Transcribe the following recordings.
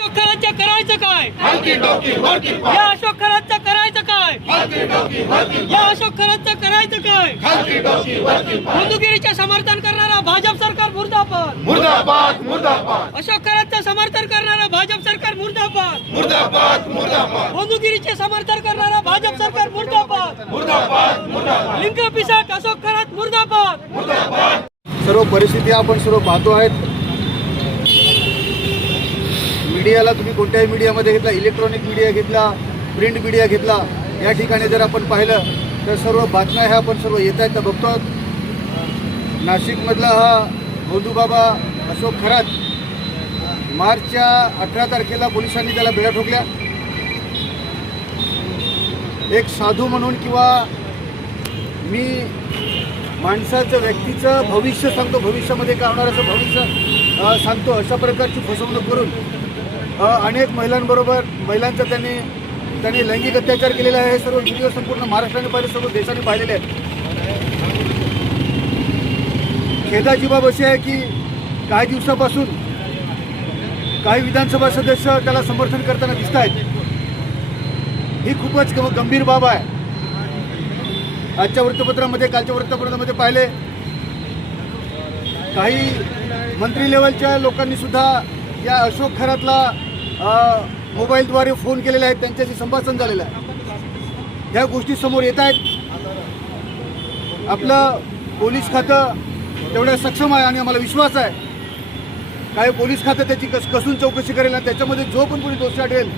अशोक खरातचं करायचं काय? या अशोक खरातचं करायचं काय? या अशोक खरातचं करायचं काय? बंदुगिरीचे समर्थन करणारा भाजप सरकार मुर्दाबाद मुर्दाबाद मुर्दाबाद अशोक खरातचं समर्थन करणारा भाजप सरकार मुर्दाबाद मुर्दाबाद मुर्दाबाद बंदुगिरीचे समर्थन करणारा भाजप सरकार मुर्दाबाद मुर्दाबाद मुर्दाबाद लिंक पिसाट अशोक खरात मुर्दाबाद मुर्दाबाद सर्व परिस्थिती आपण सर्व पाहतो आहेत. मीडियाला तुम्ही कोणत्याही मीडियामध्ये घेतला, इलेक्ट्रॉनिक मीडिया घेतला, प्रिंट मीडिया घेतला, या ठिकाणी जर आपण पाहिलं तर सर्व बातम्या ह्या आपण सर्व येत आहेत तर बघतो. नाशिकमधला हा भोंदूबाबा अशोक खरात मार्चच्या 18 तारखेला पोलिसांनी त्याला बेड्या ठोकल्या. एक साधू म्हणून किंवा मी माणसाचं व्यक्तीचं भविष्य सांगतो, भविष्यामध्ये काय होणार असं भविष्य सांगतो, अशा प्रकारची फसवणूक करून अनेक महिलांचा त्यांनी लैंगिक अत्याचार केलेला आहे. हे सर्व व्हिडिओ संपूर्ण महाराष्ट्राने पाहिले, सर्व देशाने पाहिलेले आहेत. खेदाची बाब अशी आहे की काही दिवसापासून काही विधानसभा सदस्य त्याला समर्थन करताना दिसत आहेत. ही खूपच गंभीर बाब आहे. आजच्या वृत्तपत्रामध्ये, कालच्या वृत्तपत्रामध्ये पाहिले काही मंत्री लेवलच्या लोकांनी सुद्धा या अशोक खरातला मोबाईलद्वारे फोन केलेले आहेत, त्यांच्याशी संभाषण झालेलं आहे. ह्या गोष्टी समोर येत आहेत. आपलं पोलीस खातं तेवढं सक्षम आहे आणि आम्हाला विश्वास आहे काय पोलीस खातं त्याची कसून चौकशी करेल आणि त्याच्यामध्ये जो पण कोणी दोषी आढळेल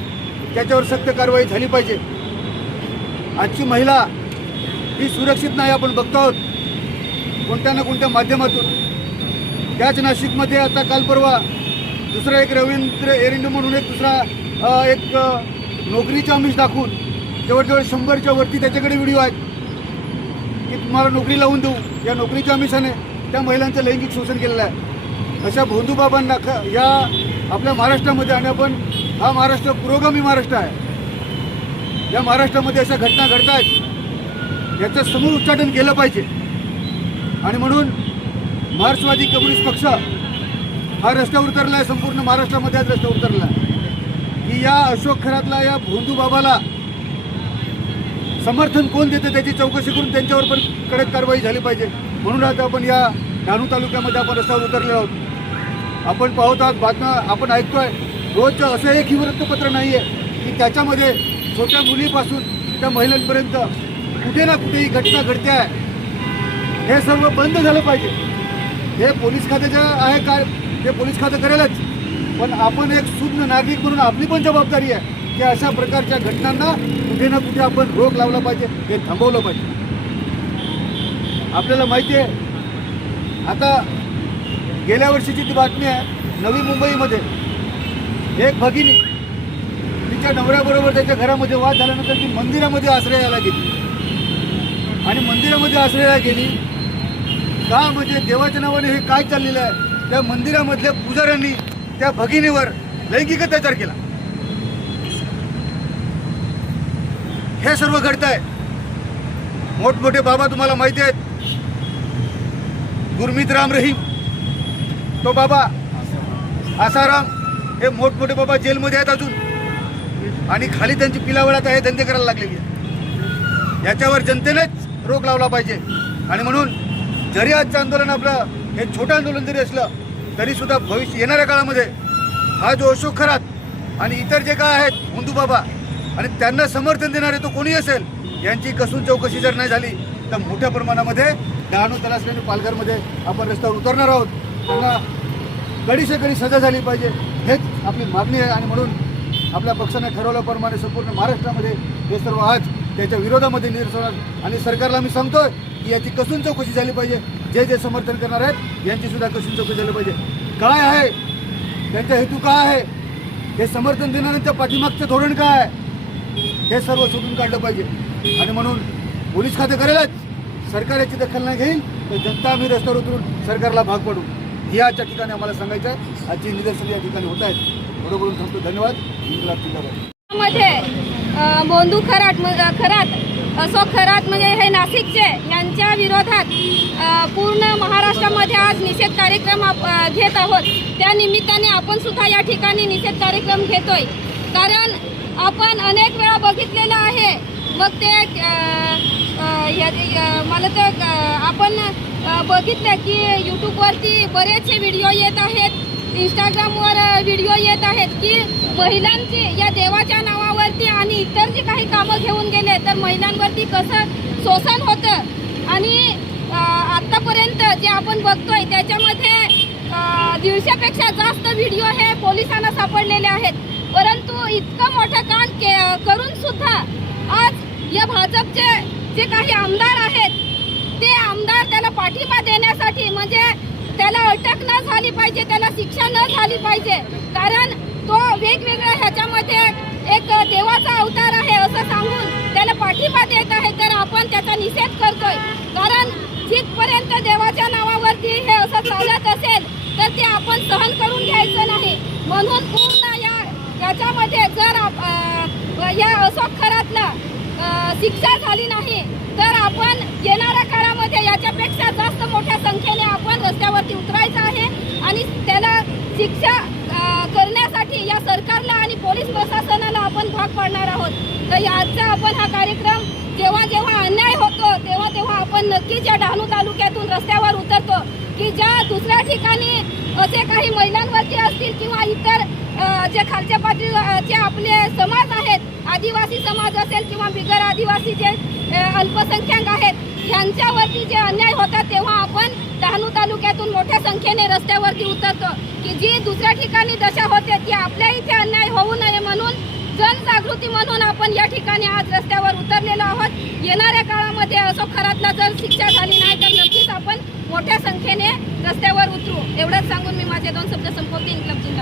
त्याच्यावर सक्त कारवाई झाली पाहिजे. आजची महिला ही सुरक्षित नाही, आपण बघतो आहोत कोणत्या ना कोणत्या माध्यमातून. त्याच नाशिकमध्ये आता काल परवा दुसरा एक रवींद्र एरंडे म्हणून एक दुसरा एक नोकरीचा आमिष दाखवून जवळजवळ 100च्या वरती त्याच्याकडे व्हिडिओ आहेत की तुम्हाला नोकरी लावून देऊ, या नोकरीच्या आमिषाने त्या महिलांचं लैंगिक शोषण केलेलं आहे. अशा भोंदूबाबांना या आपल्या महाराष्ट्रामध्ये, आणि आपण हा महाराष्ट्र पुरोगामी महाराष्ट्र आहे, या महाराष्ट्रामध्ये अशा घटना घडत आहेत, याचं समूळ उच्चाटन केलं पाहिजे. आणि म्हणून मार्क्सवादी कम्युनिस्ट पक्ष हा रस्त्यावर उतरला आहे, संपूर्ण महाराष्ट्रामध्ये आज रस्त्यावर उतरला आहे की या अशोक खरातला, या भोंदूबाबाला समर्थन कोण देते त्याची चौकशी करून त्यांच्यावर पण कडक कारवाई झाली पाहिजे. म्हणून आता आपण या डहाणू तालुक्यामध्ये आपण रस्त्यावर उतरलेलो आहोत. आपण पाहत आहोत बातम्या, आपण ऐकतोय रोजचं असं एकही वृत्तपत्र नाही आहे की त्याच्यामध्ये छोट्या मुलीपासून त्या महिलांपर्यंत कुठे ना कुठे ही घटना घडते आहे. हे सर्व बंद झालं पाहिजे. हे पोलीस खात्याचं आहे काय, ते पोलीस खातं करेलच, पण आपण एक सुज्ञ नागरिक म्हणून आपली पण जबाबदारी आहे की अशा प्रकारच्या घटनांना कुठे ना कुठे आपण रोख लावला पाहिजे, हे थांबवलं पाहिजे. आपल्याला माहिती आहे आता गेल्या वर्षीची ती बातमी आहे, नवी मुंबईमध्ये एक भगिनी तिच्या नवऱ्याबरोबर त्याच्या घरामध्ये वाद झाल्यानंतर ती मंदिरामध्ये आश्रयाला गेली. आणि मंदिरामध्ये आश्रयाला गेली का म्हणजे देवाच्या नावाने हे काय चाललेलं आहे, त्या मंदिरामधल्या पुजाऱ्यांनी त्या भगिनीवर लैंगिक अत्याचार केला. हे सर्व घडत आहे. मोठमोठे बाबा तुम्हाला माहिती आहेत, गुरमीत राम रहीम तो बाबा, आसाराम, हे मोठमोठे बाबा जेलमध्ये आहेत अजून, आणि खाली त्यांची पिलावळात आहे, धंदे करायला लागलेली आहे. याच्यावर जनतेनेच रोख लावला पाहिजे. आणि म्हणून जरी आजचं आंदोलन आपलं हे छोटं आंदोलन जरी असलं तरी सुद्धा भविष्य येणाऱ्या काळामध्ये हा जो अशोक खरात आणि इतर जे काय आहेत भोंदूबाबा आणि त्यांना समर्थन देणारे तो कोणी असेल, यांची कसून चौकशी जर नाही झाली तर मोठ्या प्रमाणामध्ये डहाणू, तलासरी आणि पालघरमध्ये आपण रस्त्यावर उतरणार आहोत. त्यांना कडी कडी सजा झाली पाहिजे, हेच आपली मागणी आहे. आणि म्हणून आपल्या पक्षाने ठरवल्याप्रमाणे संपूर्ण महाराष्ट्रामध्ये हे सर्व आज त्याच्या विरोधामध्ये निरसन, आणि सरकारला मी सांगतोय की याची कसून चौकशी झाली पाहिजे. जे जे समर्थन करणार आहेत यांची सुद्धा कसून चौकशी झाली पाहिजे. काय आहे त्यांचा हेतू, काय आहे, हे समर्थन देणाऱ्यांच्या पाठीमागचं धोरण काय आहे, हे सर्व शोधून काढलं पाहिजे. आणि म्हणून पोलीस खाते करेलच, सरकार याची दखल नाही घेईल तर जनता आम्ही रस्त्यावर उतरून सरकारला भाग पडू, हे आजच्या ठिकाणी आम्हाला सांगायचं आहे. आजची निदर्शन या ठिकाणी होत आहेत. बरोबर थांबतो. धन्यवाद. मध्ये भोंदू खरात अशोक खरात म्हणजे हे नाशिकचे यांच्या विरोधात पूर्ण महाराष्ट्रामध्ये आज निषेध कार्यक्रम घेत आहोत. त्या निमित्ताने आपण सुद्धा या ठिकाणी निषेध कार्यक्रम घेतोय. कारण आपण अनेक वेळा बघितलेलं आहे. मग ते मला तर आपण बघितलं की यूट्यूबवरती बरेचसे व्हिडिओ येत आहेत, इंस्टाग्रामवर व्हिडिओ येत आहेत की महिलांची या देवाच्या नावावरती आणि इतर जी काही कामं घेऊन गेले तर महिलांवरती कसं शोषण होतं. आणि आत्तापर्यंत जे आपण बघतोय त्याच्यामध्ये 150पेक्षा जास्त व्हिडिओ हे पोलिसांना सापडलेले आहेत. परंतु इतकं मोठं काम करून सुद्धा आज या भाजपचे जे काही आमदार आहेत ते आमदार त्याला पाठिंबा देण्यासाठी म्हणजे त्याला अटक न झाली पाहिजे, त्याला शिक्षा न झाली पाहिजे. कारण तो वेगवेगळ्या ह्याच्यामध्ये एक देवाचा अवतार आहे असं सांगून त्याला पाठिंबा देत आहे. तर आपण त्याचा निषेध करतोय. कारण जिथपर्यंत देवाच्या नावावरती हे असं चालत असेल तर ते आपण सहन करून घ्यायचं नाही. म्हणून पूर्ण याच्यामध्ये जर या अशोक खरातला शिक्षा झाली नाही तर आपण येणाऱ्या काळामध्ये याच्यापेक्षा जास्त मोठ्या संख्येने आपण रस्त्यावरती उतरायचं आहे आणि त्याला शिक्षा करण्यासाठी या सरकारला आणि पोलीस प्रशासनाला आपण भाग पाडणार आहोत. तर आजचा आपण हा कार्यक्रम जेव्हा जेव्हा अन्याय होतो तेव्हा तेव्हा आपण नक्कीच या डहाणू तालुक्यातून रस्त्यावर उतरतो की ज्या दुसऱ्या ठिकाणी असे काही महिलांवरती असतील किंवा इतर जे खालच्या पातळीचे आपले समाज आहेत, आदिवासी समाज असेल किंवा बिगर आदिवासी जे अल्पसंख्याक आहेत यांच्यावरती जे अन्याय होतात तेव्हा आपण डहाणू तालुक्यातून मोठ्या संख्येने रस्त्यावरती उतरतो की जी दुसऱ्या ठिकाणी दशा होते ती आपल्या इथे अन्याय होऊ नये म्हणून जनजागृती म्हणून आपण या ठिकाणी आज रस्त्यावर उतरलेलो आहोत. येणाऱ्या काळामध्ये अशोक खरातला जर शिक्षा झाली नाही तर नक्कीच आपण मोठ्या संख्येने रस्त्यावर उतरू. एवढंच सांगून मी माझे 2 शब्द संपवते. इन्कलाब जिंदाबाद.